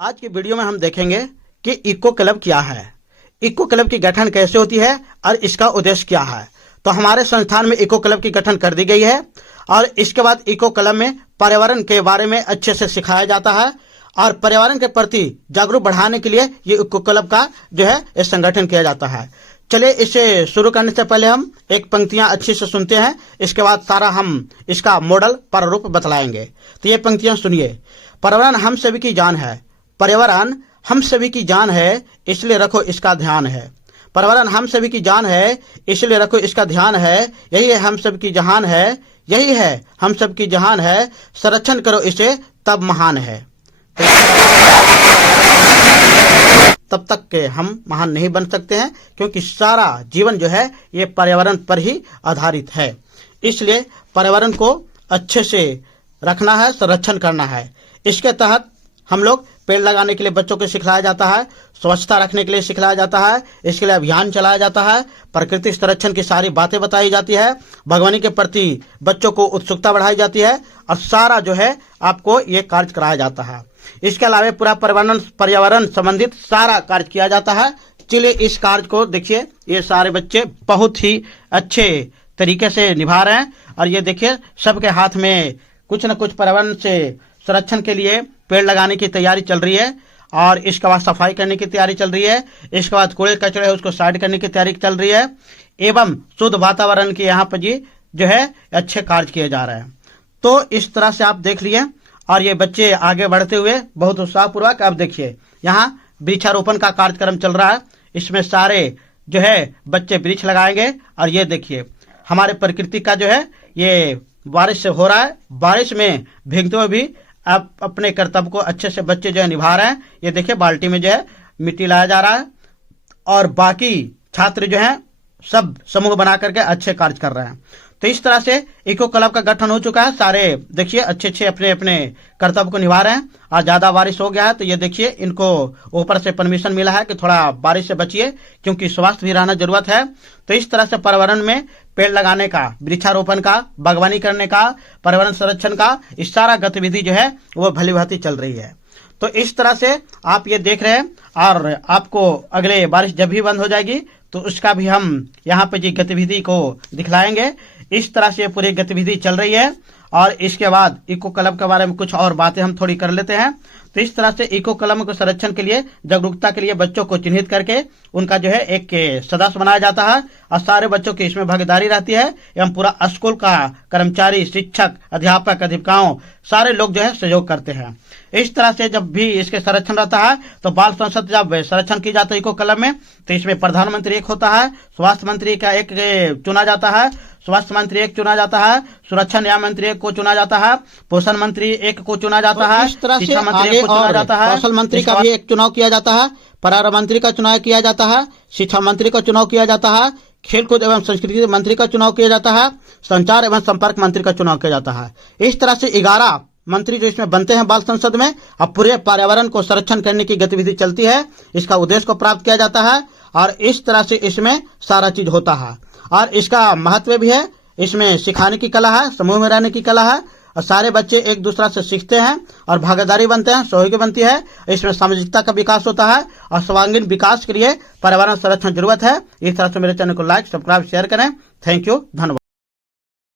आज की वीडियो में हम देखेंगे कि इको क्लब क्या है, इको क्लब की गठन कैसे होती है और इसका उद्देश्य क्या है। तो हमारे संस्थान में इको क्लब की गठन कर दी गई है और इसके बाद इको क्लब में पर्यावरण के बारे में अच्छे से सिखाया जाता है और पर्यावरण के प्रति जागरूक बढ़ाने के लिए ये इको क्लब का जो है ये संगठन किया जाता है। चलिए इसे शुरू करने से पहले हम एक पंक्तियां अच्छी से सुनते हैं, इसके बाद सारा हम इसका मॉडल प्रारूप बतलाएंगे। तो ये पंक्तियां सुनिए। पर्यावरण हम सभी की जान है, पर्यावरण हम सभी की जान है, इसलिए रखो इसका ध्यान है। पर्यावरण हम सभी की जान है, इसलिए रखो इसका ध्यान है। यही है हम सब की जहान है, यही है हम सब की जहान है। संरक्षण करो इसे तब महान है। तब तक के हम महान नहीं बन सकते हैं, क्योंकि सारा जीवन जो है ये पर्यावरण पर ही आधारित है। इसलिए पर्यावरण को अच्छे से रखना है, संरक्षण करना है। इसके तहत हम लोग पेड़ लगाने के लिए बच्चों को सिखाया जाता है, स्वच्छता रखने के लिए सिखाया जाता है, इसके लिए अभियान चलाया जाता है, प्राकृतिक संरक्षण की सारी बातें बताई जाती है, बागवानी के प्रति बच्चों को उत्सुकता बढ़ाई जाती है और सारा जो है आपको ये कार्य कराया जाता है। इसके अलावा पूरा पर्यावरण संबंधित सारा कार्य किया जाता है। चलिए इस कार्य को देखिए, ये सारे बच्चे बहुत ही अच्छे तरीके से निभा रहे हैं और ये देखिए सबके हाथ में कुछ न कुछ पर्यावरण से संरक्षण के लिए पेड़ लगाने की तैयारी चल रही है और इसके बाद सफाई करने की तैयारी चल रही है। इसके बाद कूड़े कचरे है उसको साइड करने की तैयारी चल रही है एवं शुद्ध वातावरण के यहाँ पर जी जो है अच्छे कार्य किए जा रहे हैं। तो इस तरह से आप देख लिए और ये बच्चे आगे बढ़ते हुए बहुत उत्साहपूर्वक, अब देखिए यहाँ वृक्षारोपण का कार्यक्रम चल रहा है। इसमें सारे जो है बच्चे वृक्ष लगाएंगे और ये देखिए हमारे प्रकृति का जो है ये बारिश से हो रहा है। बारिश में भीगते हुए भी आप अपने कर्तव्य को अच्छे से बच्चे जो है निभा रहे हैं। ये देखिए बाल्टी में जो है मिट्टी लाया जा रहा है और बाकी छात्र जो हैं सब समूह बना करके अच्छे कार्य कर रहे हैं। तो इस तरह से इको क्लब का गठन हो चुका है। सारे देखिए अच्छे अच्छे अपने अपने कर्तव्य को निभा रहे हैं। आज ज्यादा बारिश हो गया है तो ये देखिए इनको ऊपर से परमिशन मिला है कि थोड़ा बारिश से बचिए, क्योंकि स्वास्थ्य भी रहना जरूरत है। तो इस तरह से पर्यावरण में पेड़ लगाने का, वृक्षारोपण का, बागवानी करने का, पर्यावरण संरक्षण का इस सारा गतिविधि जो है वो भली भांति चल रही है। तो इस तरह से आप ये देख रहे हैं और आपको अगले बारिश जब भी बंद हो जाएगी तो उसका भी हम यहाँ पे जी गतिविधि को दिखलाएंगे। इस तरह से पूरी गतिविधि चल रही है और इसके बाद इको क्लब के बारे में कुछ और बातें हम थोड़ी कर लेते हैं। तो इस तरह से इको क्लब को संरक्षण के लिए, जागरूकता के लिए बच्चों को चिन्हित करके उनका जो है एक सदस्य बनाया जाता है और सारे बच्चों की इसमें भागीदारी रहती है एवं पूरा स्कूल का कर्मचारी, शिक्षक, अध्यापक, अध्यापिकाओं सारे लोग जो है सहयोग करते हैं। इस तरह से जब भी इसके संरक्षण रहता है तो बाल संसद जब संरक्षण की जाती है इको क्लब में, तो इसमें प्रधानमंत्री एक होता है, स्वास्थ्य मंत्री का एक चुना जाता है, स्वास्थ्य मंत्री एक चुना जाता है, सुरक्षा न्याय मंत्री एक को चुना जाता है, पोषण मंत्री एक को चुना जाता है, शिक्षा मंत्री एक को चुना जाता है, कौशल मंत्री का भी एक चुनाव किया जाता है, पर्यावरण मंत्री का चुनाव किया जाता है, शिक्षा मंत्री का चुनाव किया जाता है, खेलकूद एवं संस्कृति मंत्री का चुनाव किया जाता है, संचार एवं संपर्क मंत्री का चुनाव किया जाता है। इस तरह से 11 मंत्री जो इसमें बनते हैं बाल संसद में, अब पूरे पर्यावरण को संरक्षण करने की गतिविधि चलती है, इसका उद्देश्य को प्राप्त किया जाता है और इस तरह से इसमें सारा चीज होता है। और इसका महत्व भी है, इसमें सिखाने की कला है, समूह में रहने की कला है और सारे बच्चे एक दूसरा से सीखते हैं और भागीदारी बनते हैं, सहयोगी बनती है। इसमें सामाजिकता का विकास होता है और सर्वांगीण विकास के लिए पर्यावरण संरक्षण जरूरत है। इस तरह से मेरे चैनल को लाइक, सब्सक्राइब, शेयर करें। थैंक यू, धन्यवाद।